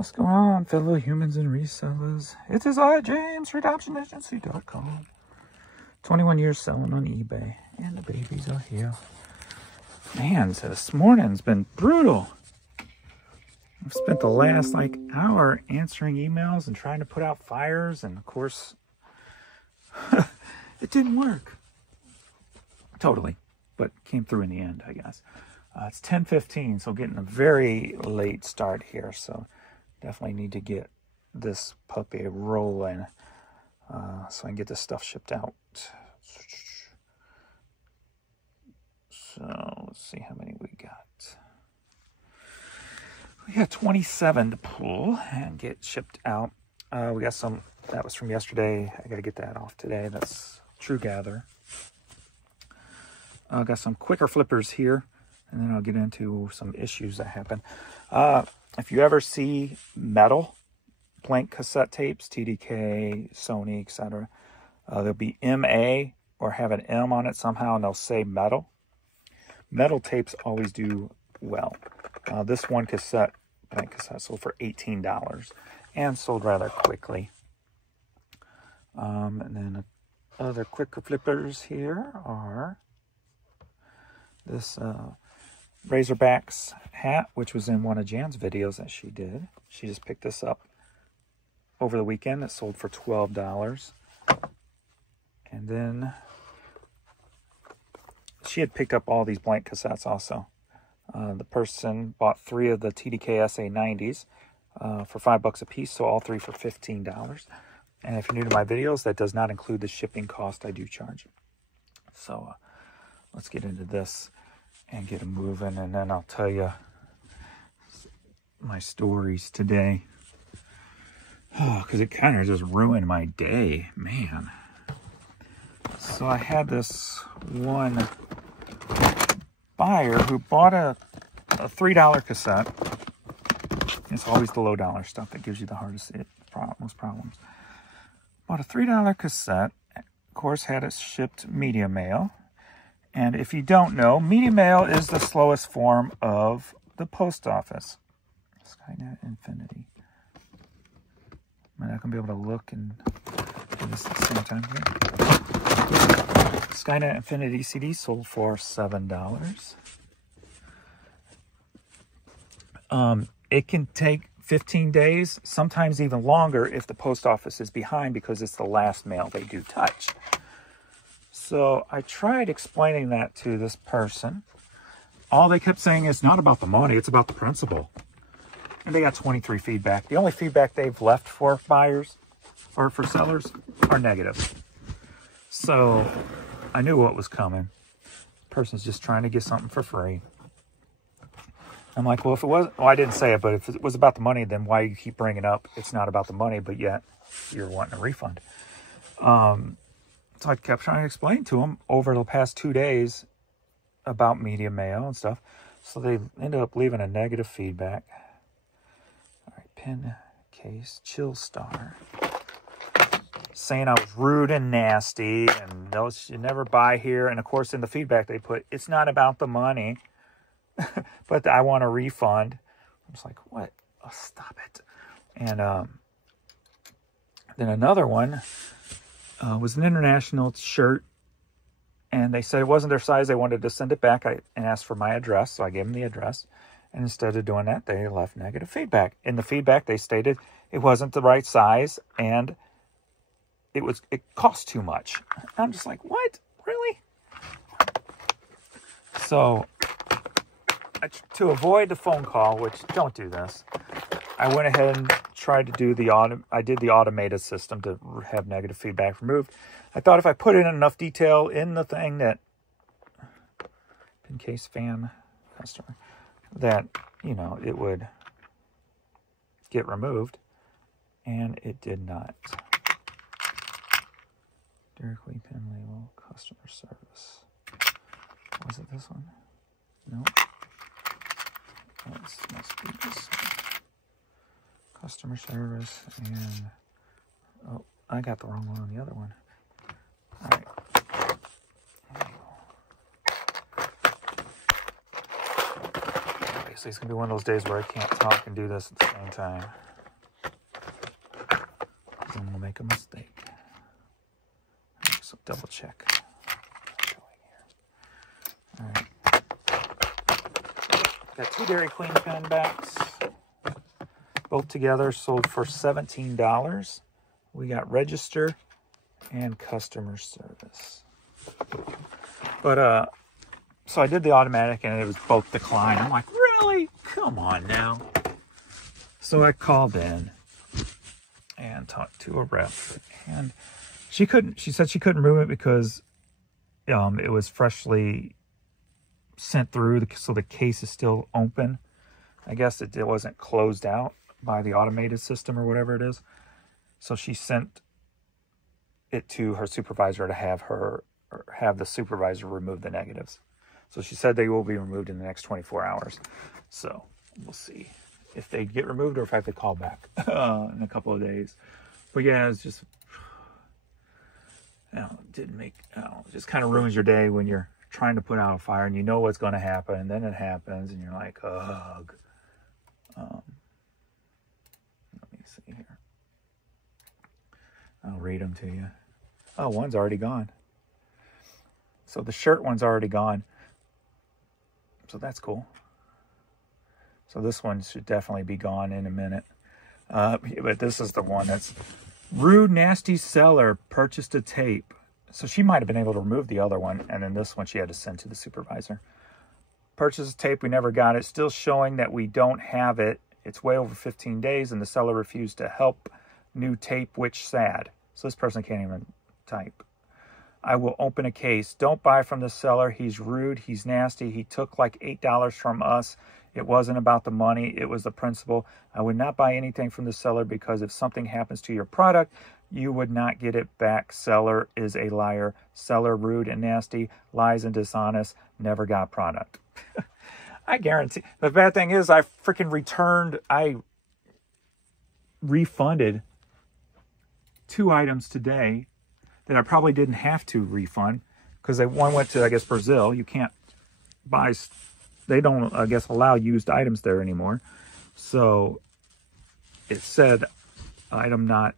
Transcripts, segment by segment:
What's going on, fellow humans and resellers? It is I, James, redemptionagency.com. 21 years selling on eBay, and the babies are here. Man, so this morning's been brutal. I've spent the last hour answering emails and trying to put out fires, and of course, it didn't work. Totally, but came through in the end, I guess. It's 10:15, so getting a very late start here, so definitely need to get this puppy rolling so I can get this stuff shipped out. So let's see how many we got. We got 27 to pull and get shipped out. We got some, that was from yesterday. I got to get that off today. That's True Gather. Got some quicker flippers here, and then I'll get into some issues that happen. If you ever see metal blank cassette tapes, TDK, Sony, etc., there'll be MA or have an M on it somehow, and they'll say metal. Metal tapes always do well. This one cassette, blank cassette, sold for $18 and sold rather quickly. And then other quicker flippers here are this Razorbacks hat, which was in one of Jan's videos that she did. She just picked this up over the weekend. It sold for $12. And then she had picked up all these blank cassettes also. The person bought 3 of the TDK SA90s for $5 a piece, so all 3 for $15. And if you're new to my videos, that does not include the shipping cost I do charge. So let's get into this and get them moving, and then I'll tell you my stories today. Oh, because it kind of just ruined my day, man. So I had this one buyer who bought a $3 cassette. It's always the low dollar stuff that gives you the most problems. Bought a $3 cassette, of course had it shipped media mail. And if you don't know, media mail is the slowest form of the post office. Skynet Infinity. I'm not going to be able to look and do this at the same time here. Skynet Infinity CD sold for $7. It can take 15 days, sometimes even longer if the post office is behind because it's the last mail they do touch. So I tried explaining that to this person. All they kept saying is not about the money, it's about the principle. And they got 23 feedback. The only feedback they've left for buyers or for sellers are negative. So I knew what was coming. The person's just trying to get something for free. I'm like, well, if it was, well, I didn't say it, but if it was about the money, then why you keep bringing up it's not about the money, but yet you're wanting a refund? So I kept trying to explain to them over the past 2 days about media mail and stuff. So they ended up leaving a negative feedback. All right, pin case, Chill Star. Saying I was rude and nasty and no, you never buy here. And of course, in the feedback they put, it's not about the money, but I want a refund. I was like, what? Oh, stop it. And then another one was an international shirt, and they said it wasn't their size. They wanted to send it back and asked for my address, so I gave them the address. And instead of doing that, they left negative feedback. In the feedback, they stated it wasn't the right size and it cost too much. And I'm just like, what? Really? So to avoid the phone call, which don't do this, I went ahead and tried to do the automated system to have negative feedback removed. I thought if I put in enough detail in the thing that, in case fan customer, that, you know, it would get removed, and it did not. Directly pin label, customer service. Was it this one? No. This must be this one. Customer service, and oh, I got the wrong one on the other one. All right. Obviously, it's gonna be one of those days where I can't talk and do this at the same time. system will make a mistake. So double check. All right. Got 2 Dairy Queen pen backs. Both together sold for $17. We got register and customer service. But so I did the automatic and it was both declined. I'm like, really? Come on now. So I called in and talked to a rep, and she said she couldn't remove it because it was freshly sent through, so the case is still open. I guess it wasn't closed out by the automated system or whatever it is. So she sent it to her supervisor to have the supervisor remove the negatives. So she said they will be removed in the next 24 hours. So we'll see if they get removed or if I have to call back in a couple of days. But yeah, it's just, just kind of ruins your day when you're trying to put out a fire and you know what's going to happen, and then it happens and you're like, ugh. Let me see here. I'll read them to you. Oh, one's already gone. So the shirt one's already gone. So that's cool. So this one should definitely be gone in a minute. But this is the one that's rude, nasty seller purchased a tape. So she might have been able to remove the other one, and then this one she had to send to the supervisor. Purchased a tape, we never got it. Still showing that we don't have it. It's way over 15 days, and the seller refused to help. New tape, which sad. So this person can't even type. I will open a case. Don't buy from the seller. He's rude. He's nasty. He took like $8 from us. It wasn't about the money. It was the principle. I would not buy anything from the seller because if something happens to your product, you would not get it back. Seller is a liar. Seller rude and nasty, lies and dishonest, never got product. I guarantee. The bad thing is I refunded 2 items today that I probably didn't have to refund because one went to, I guess, Brazil. You can't buy, they don't, I guess, allow used items there anymore. So it said item not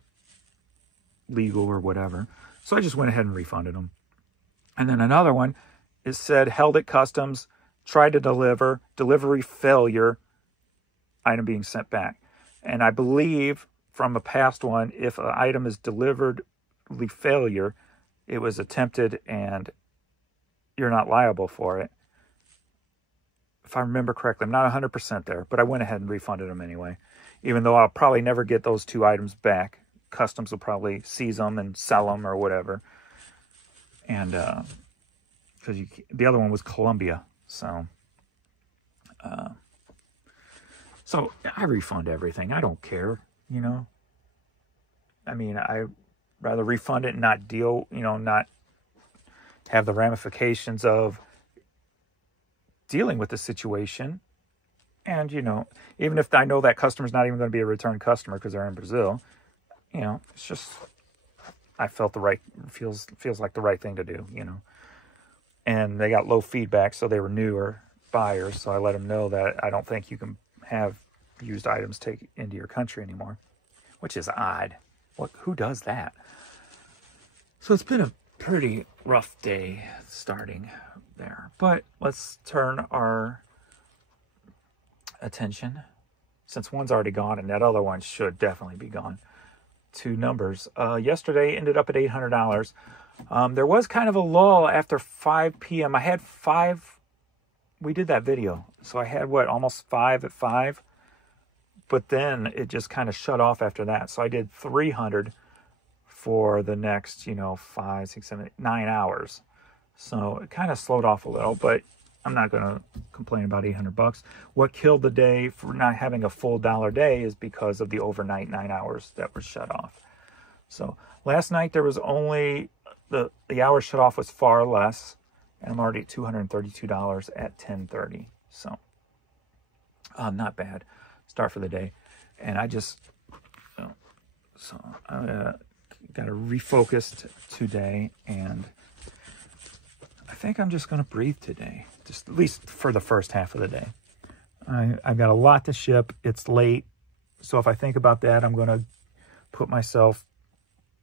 legal or whatever. So I just went ahead and refunded them. And then another one, it said held at customs, tried to deliver, delivery failure, item being sent back. And I believe from a past one, if an item is delivered failure, it was attempted and you're not liable for it. If I remember correctly, I'm not 100% there, but I went ahead and refunded them anyway. Even though I'll probably never get those 2 items back. Customs will probably seize them and sell them or whatever. And because the other one was Colombia, so I refund everything. I don't care, you know. I mean, I rather refund it and not deal, not have the ramifications of dealing with the situation. And, even if I know that customer's not even going to be a return customer because they're in Brazil, it's just, I felt feels like the right thing to do, And they got low feedback, so they were newer buyers. So I let them know that I don't think you can have used items take into your country anymore, which is odd. Who does that? So it's been a pretty rough day starting there. But let's turn our attention, since one's already gone and that other one should definitely be gone, to numbers. Yesterday ended up at $800. There was kind of a lull after 5 p.m. I had 5. We did that video. So I had, almost 5 at 5. But then it just kind of shut off after that. So I did 300 for the next, 5, 6, 7, 8, 9 hours. So it kind of slowed off a little, but I'm not going to complain about $800. What killed the day for not having a full dollar day is because of the overnight 9 hours that were shut off. So last night there was only, the hour shut off was far less, and I'm already at $232 at 10:30. So not bad start for the day. And I just, so I got to refocus today, and I think I'm just going to breathe today, just at least for the first half of the day. I've got a lot to ship. It's late. So if I think about that, I'm going to put myself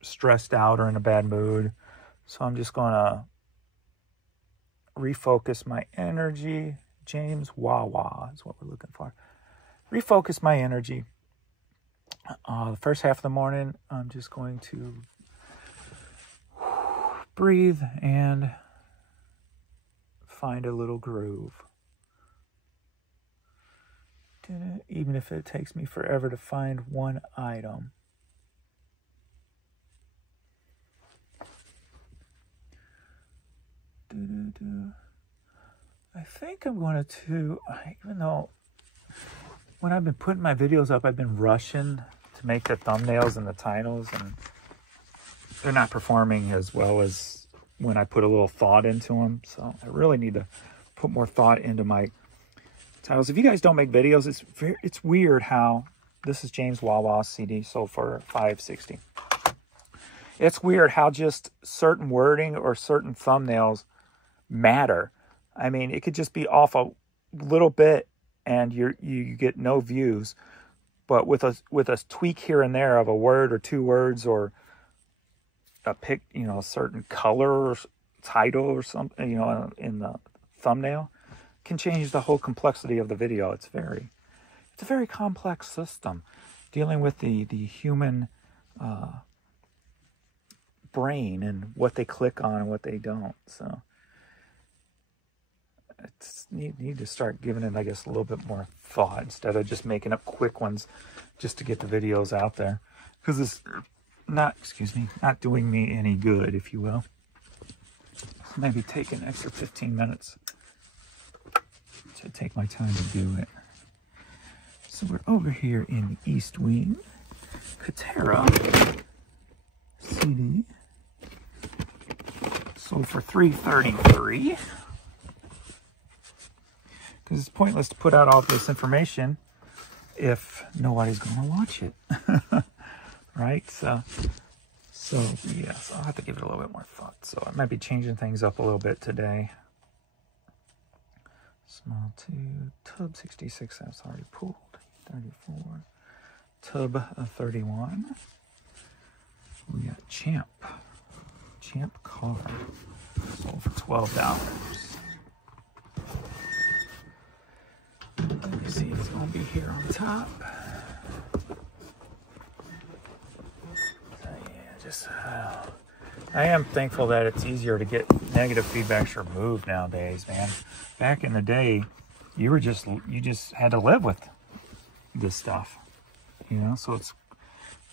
stressed out or in a bad mood. So I'm just going to refocus my energy. James Wawa is what we're looking for. Refocus my energy. The first half of the morning, I'm just going to breathe and find a little groove. Even if it takes me forever to find one item. I think I'm going to, even though when I've been putting my videos up, I've been rushing to make the thumbnails and the titles, and they're not performing as well as when I put a little thought into them. So I really need to put more thought into my titles. If you guys don't make videos, it's weird how this is James Wawa CD sold for $5.60. It's weird how just certain wording or certain thumbnails matter. I mean, it could just be off a little bit and you get no views, but with a tweak here and there of a word or two words or a a certain color or title or something, in the thumbnail, can change the whole complexity of the video. It's a very complex system dealing with the human brain and what they click on and what they don't. So it's need to start giving it, I guess, a little bit more thought instead of just making up quick ones just to get the videos out there, because it's not doing me any good, if you will. Maybe take an extra 15 minutes to take my time to do it. So we're over here in the East Wing. Katera CD sold for $3.33. Because it's pointless to put out all this information if nobody's going to watch it. Right? So yes, I'll have to give it a little bit more thought. So I might be changing things up a little bit today. Small 2, tub 66, that's already pulled. 34, tub 31. We got Champ car, sold for $12. Let me see if it's gonna be here on top. I am thankful that it's easier to get negative feedbacks removed nowadays, man. Back in the day, you just had to live with this stuff, so it's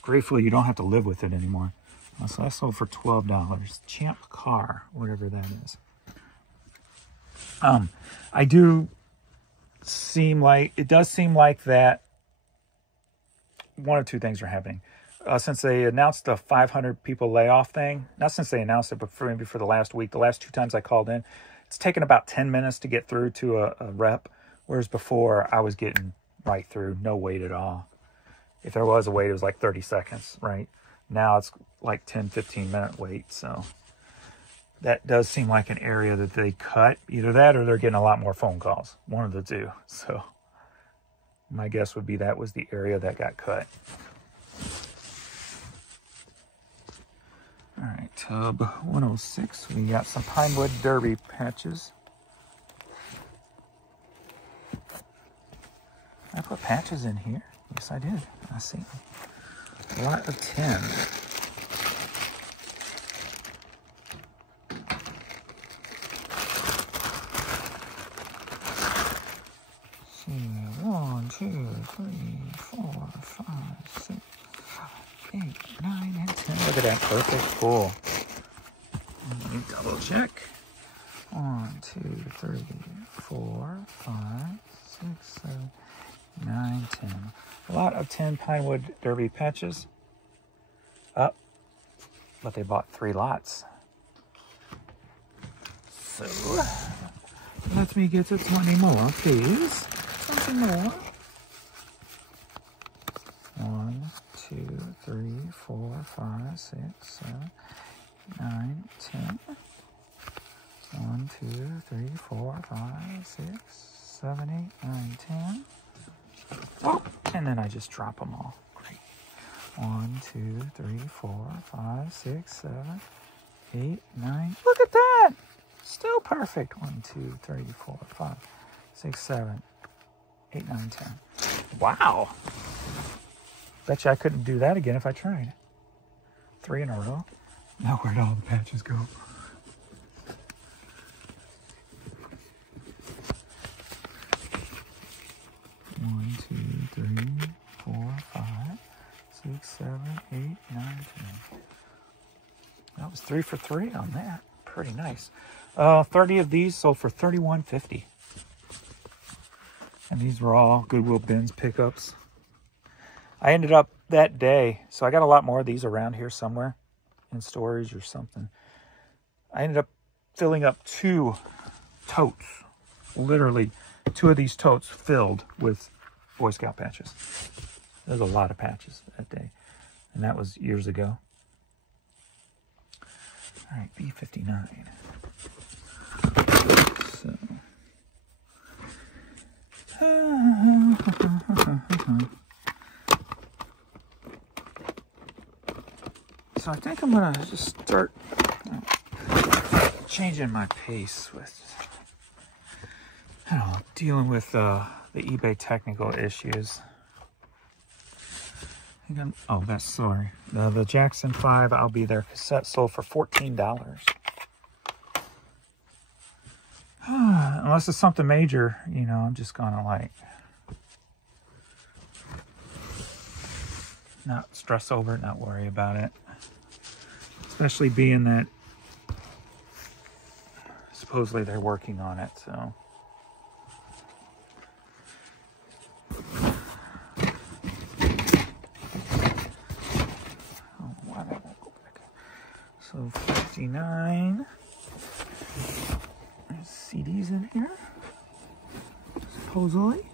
grateful you don't have to live with it anymore. So I sold for $12. Champ car, whatever that is. It does seem like that one or two things are happening. Since they announced the 500 people layoff thing, not since they announced it, but maybe for the last week, the last 2 times I called in, it's taken about 10 minutes to get through to a rep, whereas before I was getting right through, no wait at all. If there was a wait, it was like 30 seconds, right? Now it's like 10, 15-minute wait, so that does seem like an area that they cut. Either that or they're getting a lot more phone calls, one of the two. So my guess would be that was the area that got cut. All right, tub 106. We got some Pinewood Derby patches. I put patches in here. Yes, I did. I see. A lot of 10. See, 1, 2, 3, 4, 5, 6, 7, 8, 9, and 10. Look at that perfect pull. Let me double check. 1, 2, 3, 4, 5, 6, 7, 9, 10. A lot of 10 Pinewood Derby patches. Up. But they bought 3 lots. So, let me get to 20 more, please. 20 more. 1, 2, 3, 4, 5, 6, 7, 9, 10. 1, 2, 3, 4, 5, 6, 7, 8, 9, 10. Oh, and then I just drop them all. Great. 1, 2, 3, 4, 5, 6, 7, 8, 9. Look at that! Still perfect. 1, 2, 3, 4, 5, 6, 7, 8, 9, 10. Wow! Bet you I couldn't do that again if I tried. 3 in a row. Now where'd all the patches go? One, 2, 3, 4, 5, 6, 7, 8, 9, 10. That was 3 for 3 on that. Pretty nice. 30 of these sold for $31.50. And these were all Goodwill Bins pickups. I ended up that day, so I got a lot more of these around here somewhere in storage or something. I ended up filling up 2 totes, literally 2 of these totes filled with Boy Scout patches. There's a lot of patches that day, and that was years ago. All right, B59. So I think I'm gonna just start changing my pace with, I don't know, dealing with the eBay technical issues. Oh, that's sorry. The Jackson 5, I'll be there. Cassette sold for $14. Unless it's something major, you know, I'm just gonna like not stress over it, not worry about it. Especially being that supposedly they're working on it, so. Oh, why that won't go back? So 59. There's CDs in here, supposedly.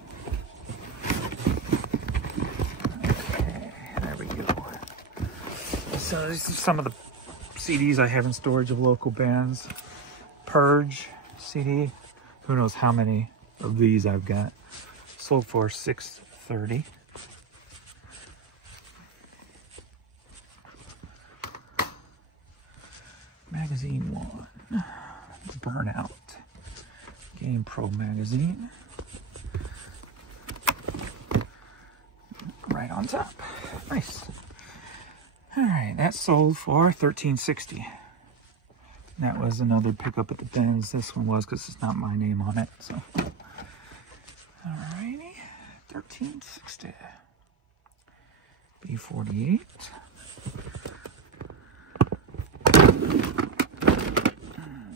Okay, there we go. So these are some of the CDs I have in storage of local bands. Purge CD. Who knows how many of these I've got. Sold for $6.30. Magazine 1. Burnout. Game Pro magazine. Right on top. Nice. All right, that sold for $13.60. That was another pickup at the bins. This one was because it's not my name on it. So, all righty, $13.60. B48.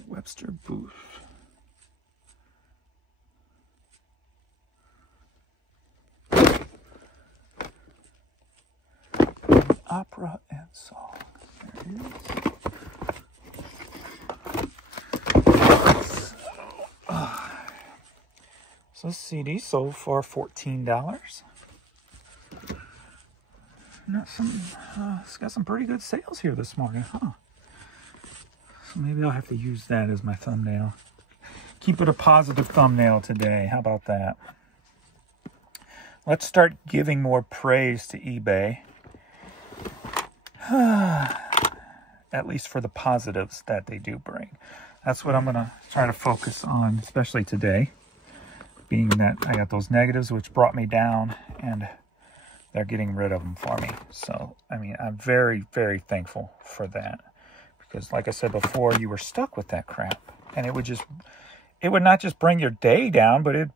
Webster Booth. Opera and song. There it is. So this CD sold for $14. It's got some pretty good sales here this morning, huh? So maybe I'll have to use that as my thumbnail. Keep it a positive thumbnail today. How about that? Let's start giving more praise to eBay. At least for the positives that they do bring. That's what I'm going to try to focus on, especially today. Being that I got those negatives, which brought me down, and they're getting rid of them for me. So, I mean, I'm very, very thankful for that. Because like I said before, you were stuck with that crap. And it would not just bring your day down, but it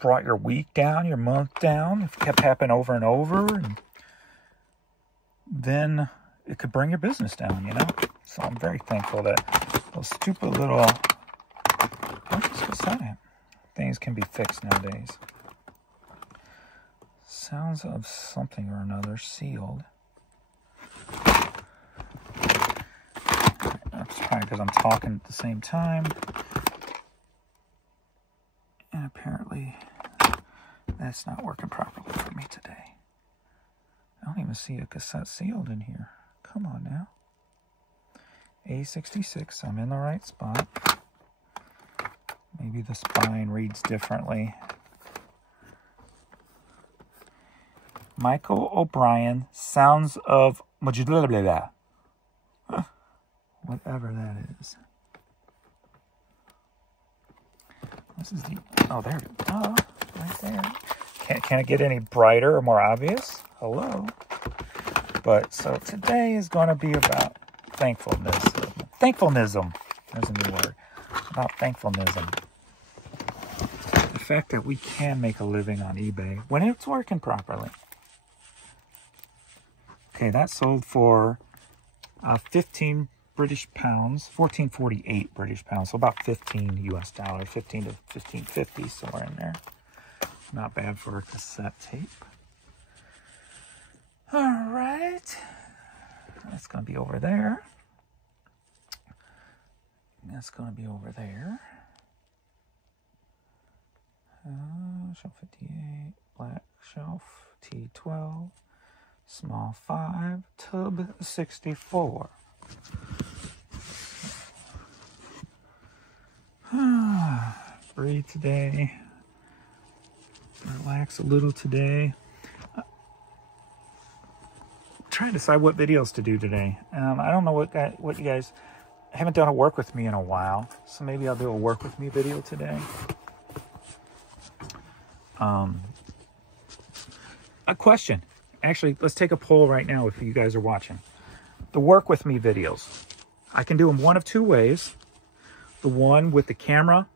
brought your week down, your month down. It kept happening over and over. And then it could bring your business down, you know? So I'm very thankful that those stupid little, what's that? Things can be fixed nowadays. Sounds of something or another sealed. That's probably because I'm talking at the same time. And apparently that's not working properly for me today. I don't even see a cassette sealed in here. Come on now. A66, I'm in the right spot. Maybe the spine reads differently. Michael O'Brien, Sounds of Whatever that is. This is the, oh, there, oh, right there. Can it get any brighter or more obvious? Hello. But so today is going to be about thankfulness. Thankfulnism. There's a new word. About thankfulnism. The fact that we can make a living on eBay when it's working properly. Okay, that sold for 15 British pounds, 1448 British pounds, so about 15 US dollars, 15 to 15.50, somewhere in there. Not bad for a cassette tape. All right, that's going to be over there. That's going to be over there. Shelf 58, black shelf, T12, small 5, tub 64. Breathe today. Relax a little today. Trying to decide what videos to do today. I don't know what you guys... I haven't done a work with me in a while, so maybe I'll do a work with me video today. A question. Actually, let's take a poll right now if you guys are watching. The work with me videos. I can do them one of two ways. The one with the camera,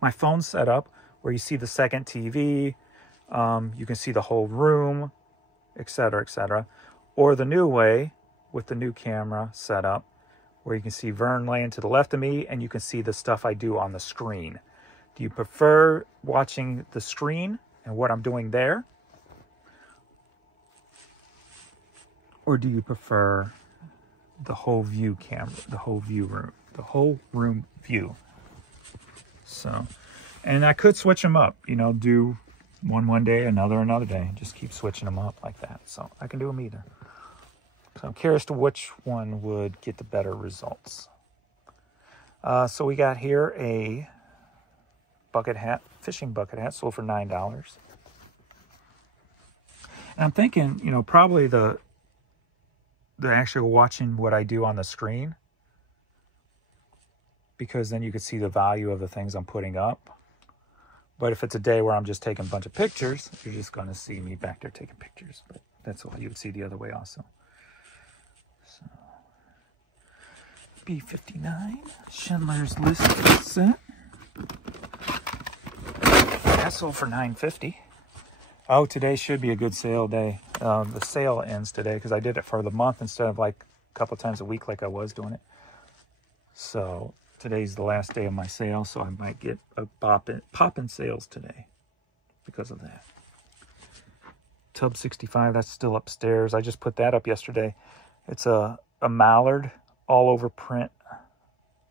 my phone set up, where you see the second TV, you can see the whole room, etc., etc. Or the new way, with the new camera set up, where you can see Vern laying to the left of me, and you can see the stuff I do on the screen. Do you prefer watching the screen and what I'm doing there? Or do you prefer the whole view camera, the whole view room, the whole room view? So, and I could switch them up, you know, do one day, another day, just keep switching them up like that. So I can do them either. So I'm curious to which one would get the better results. So we got here a bucket hat, fishing bucket hat, sold for $9. And I'm thinking, you know, probably the actual watching what I do on the screen, because then you could see the value of the things I'm putting up. But if it's a day where I'm just taking a bunch of pictures, you're just going to see me back there taking pictures. But that's what you would see the other way also. So, B59, Schindler's List set. That sold for $9.50. Oh, today should be a good sale day. The sale ends today because I did it for the month instead of like a couple times a week like I was doing it. So today's the last day of my sale, so I might get a pop-in sales today because of that. Tub 65, that's still upstairs. I just put that up yesterday. It's a mallard all over print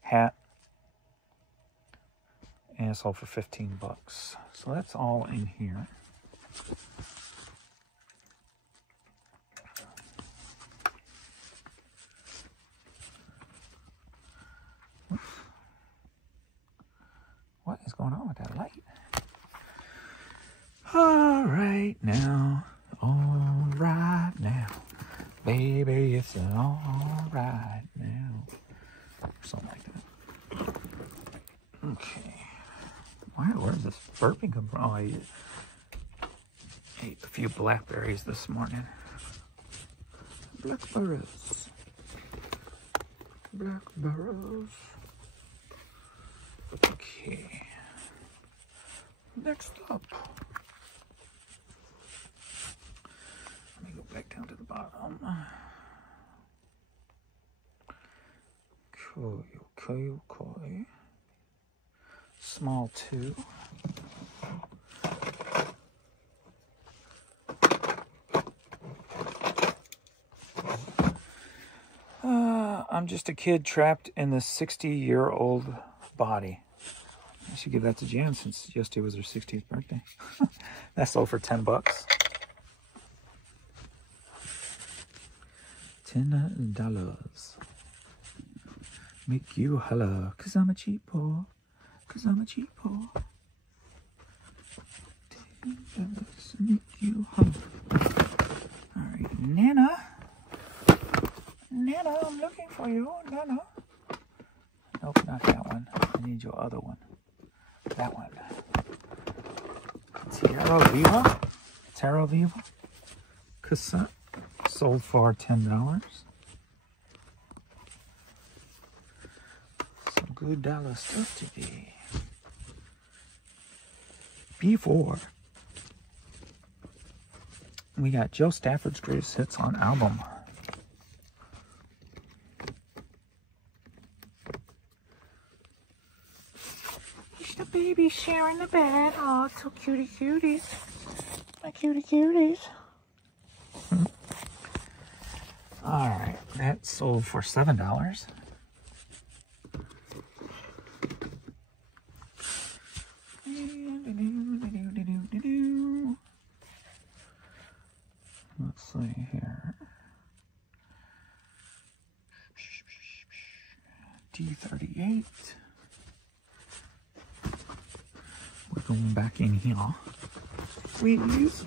hat. And it sold for $15. So that's all in here. What is going on with that light? All right now, baby, it's all right now. Something like that. Okay. Where's this burping come from? Oh, I ate a few blackberries this morning. Blackberries. Okay. Next up. Let me go back down to the bottom. Koi. Small 2. I'm just a kid trapped in this 60-year-old body. I should give that to Jan since yesterday was her 60th birthday. That sold for $10. $10. Make you holla, 'cause I'm a cheap boy. 'Cause I'm a cheap boy. Let's meet you home. All right, Nana. Nana, I'm looking for you, Nana. Nope, not that one. I need your other one. That one. Terra Viva. Terra Viva. Cassette. Sold for $10. Some good dollar stuff today. B4. We got Joe Stafford's greatest hits on album. The baby sharing the bed. Oh, so cutie cuties. My cutie cuties. All right, that sold for $7. Let's see here. D38. We're going back in here. Please.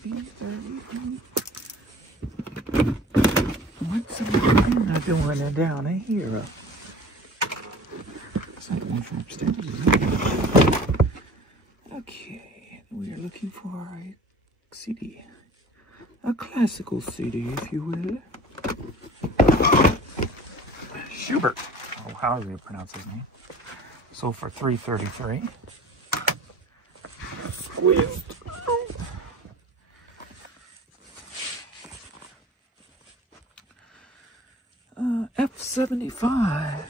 D38. What's the doing down here? It's not one from upstairs, is it? Okay, we are looking for a CD. A classical CD, if you will. Schubert. Oh, how do you pronounce his name? Sold for $3.33. Squeezed. F75.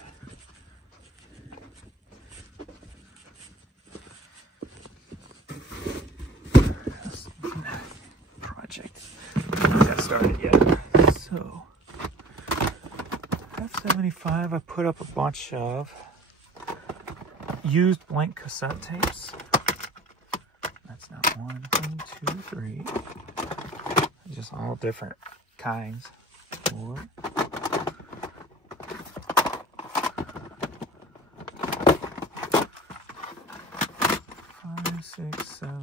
Project. Hasn't got started yet. So, F75, I put up a bunch of used blank cassette tapes. That's not one, two, three. Just all different kinds. 4. 5, 6, 7,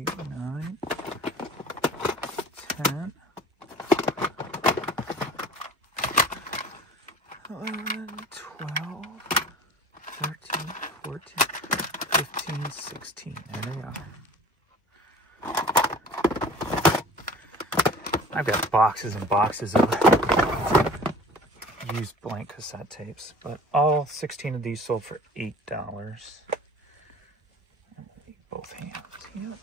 8, 9, 10, 11, 12, 13, 14, 15, 16. There they are. I've got boxes and boxes of used blank cassette tapes, but all 16 of these sold for $8. Both hands. Yep.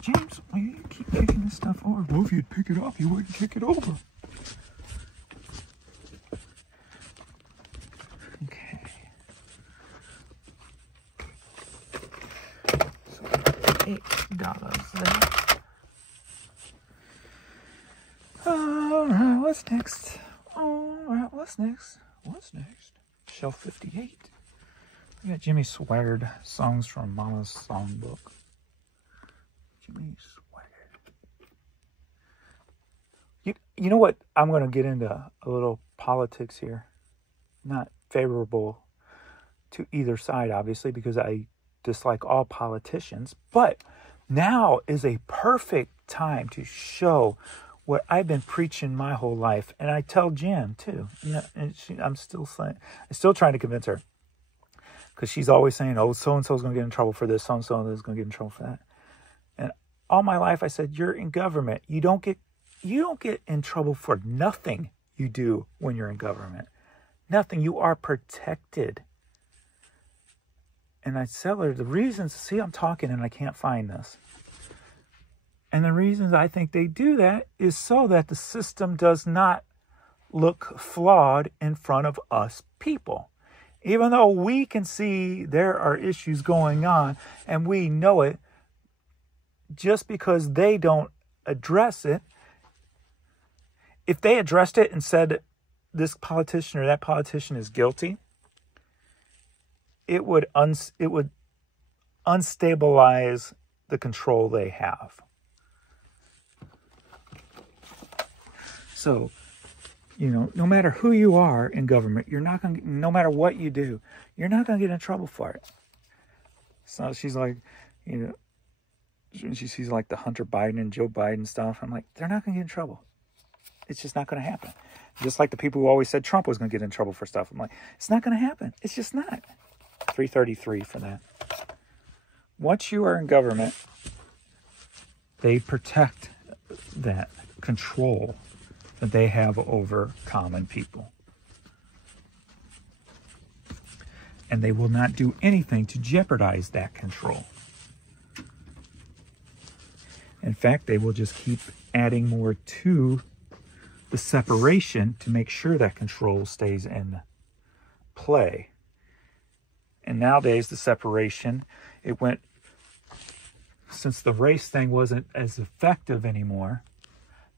James, why do you keep kicking this stuff over? Well, if you'd pick it up, you wouldn't kick it over. Okay. So $8 there. Alright, what's next? Alright, what's next? What's next? Shelf 58. We got Jimmy Swaggart, Songs from Mama's Songbook. Jimmy Swaggart. You know what? I'm going to get into a little politics here. Not favorable to either side, obviously, because I dislike all politicians. But now is a perfect time to show what I've been preaching my whole life, and I tell Jan too. And I'm still trying to convince her, because she's always saying, "Oh, so and so is going to get in trouble for this. So and so is going to get in trouble for that." And all my life, I said, "You're in government. You don't get in trouble for nothing you do when you're in government. Nothing. You are protected." And I tell her the reasons. See, I'm talking and I can't find this. And the reasons I think they do that is so that the system does not look flawed in front of us people. Even though we can see there are issues going on and we know it, just because they don't address it, if they addressed it and said this politician or that politician is guilty, it would unstabilize the control they have. So You know, no matter who you are in government, you're not going to, no matter what you do, you're not going to get in trouble for it. So she's like, you know, she sees like the Hunter Biden and Joe Biden stuff. I'm like, they're not going to get in trouble. It's just not going to happen. Just like the people who always said Trump was going to get in trouble for stuff. I'm like, it's not going to happen. It's just not. 333 for that. Once you are in government, they protect that control that they have over common people. And they will not do anything to jeopardize that control. In fact, they will just keep adding more to the separation to make sure that control stays in play. And nowadays, the separation, it went, since the race thing wasn't as effective anymore,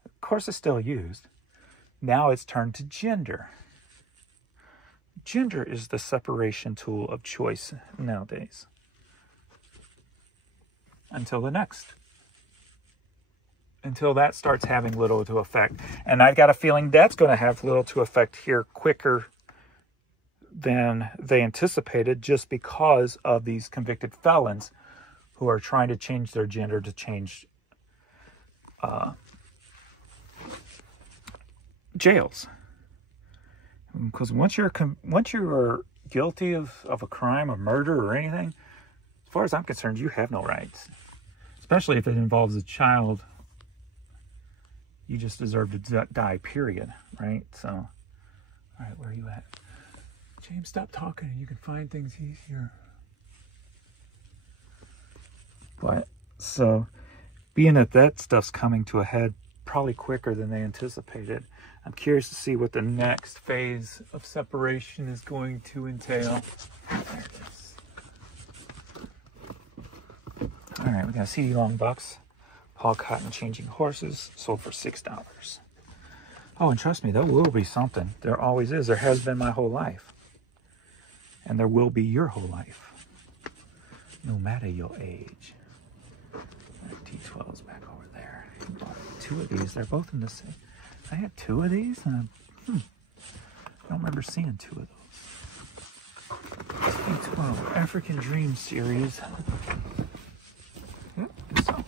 of course it's still used, now it's turned to gender. Gender is the separation tool of choice nowadays. Until that starts having little to effect. And I've got a feeling that's going to have little to effect here quicker than they anticipated, just because of these convicted felons who are trying to change their gender to change jails. Because once you are guilty of a crime, of murder or anything, as far as I'm concerned, you have no rights. Especially if it involves a child. You just deserve to die, period, right? So, all right, where are you at? James, stop talking. You can find things easier. But, so, being that stuff's coming to a head probably quicker than they anticipated, I'm curious to see what the next phase of separation is going to entail. There it is. All right, we got a CD long box. Paul Cotton Changing Horses, sold for $6. Oh, and trust me, there will be something. There always is. There has been my whole life. And there will be your whole life. No matter your age. T12's back over there. I bought 2 of these. They're both in the same. I had 2 of these. And I don't remember seeing 2 of those. T12 African Dream Series. Yep, so.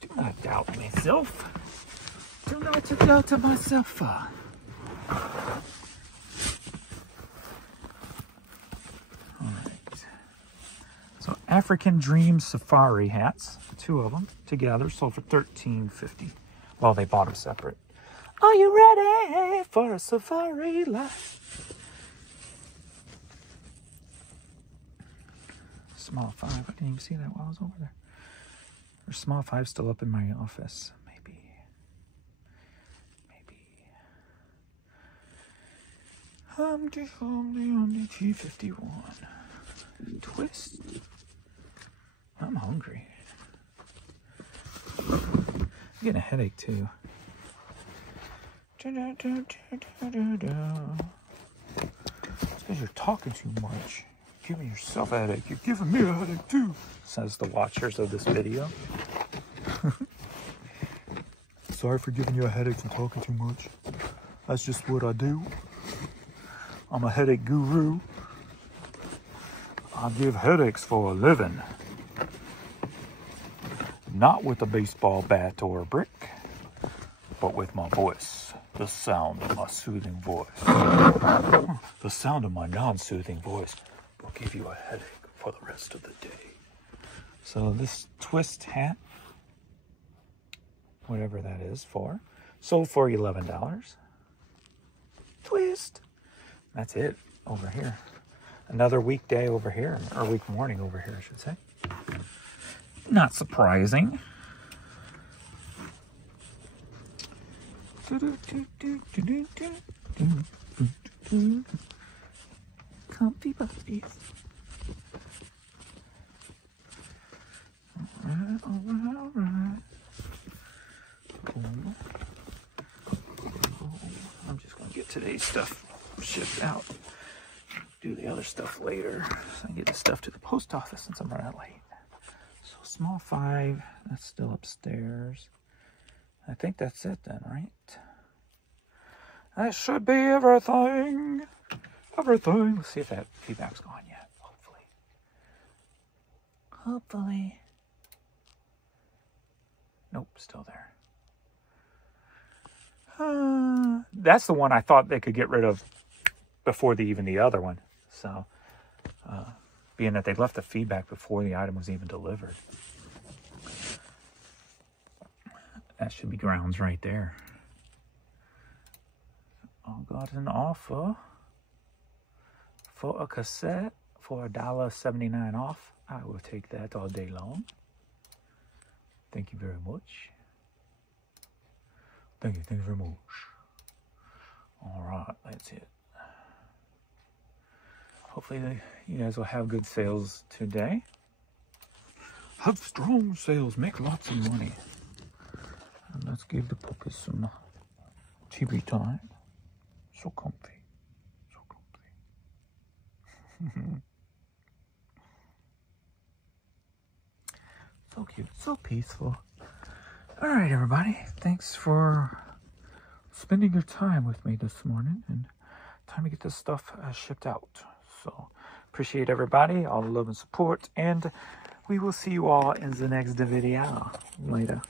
Do not doubt myself. Do not doubt myself. Alright. So African Dream Safari hats. 2 of them together. Sold for $13.50. Well, they bought them separate. Are you ready for a safari life? Small 5. I didn't even see that while I was over there. Or small 5 still up in my office. Maybe. Humpty T51. Twist. I'm hungry. I'm getting a headache too. It's because you're talking too much. You're giving yourself a headache. You're giving me a headache too, says the watchers of this video. Sorry for giving you a headache and talking too much. That's just what I do. I'm a headache guru. I give headaches for a living. Not with a baseball bat or a brick, but with my voice. The sound of my soothing voice. The sound of my non-soothing voice will give you a headache for the rest of the day. So this twist hat, whatever that is for, sold for $11. Twist. That's it over here. Another weekday over here, or week morning over here, I should say. Not surprising. Comfy puppies. All right. Cool. I'm just gonna get today's stuff shipped out. Do the other stuff later. So I can get the stuff to the post office since I'm running late. So small 5, that's still upstairs. I think that's it then, right? That should be everything. Everything. Let's see if that feedback's gone yet. Hopefully. Hopefully. Nope, still there. That's the one I thought they could get rid of before even the other one. So, being that they left the feedback before the item was even delivered. That should be grounds right there. I got an offer for a cassette for $1.79 off. I will take that all day long. Thank you very much. Thank you very much. All right, that's it. Hopefully you guys will have good sales today. Have strong sales, make lots of money. And let's give the puppies some TV time. So comfy, so comfy. So cute, so peaceful. All right, everybody. Thanks for spending your time with me this morning, and time to get this stuff shipped out. So appreciate everybody, all the love and support, and we will see you all in the next video. Later.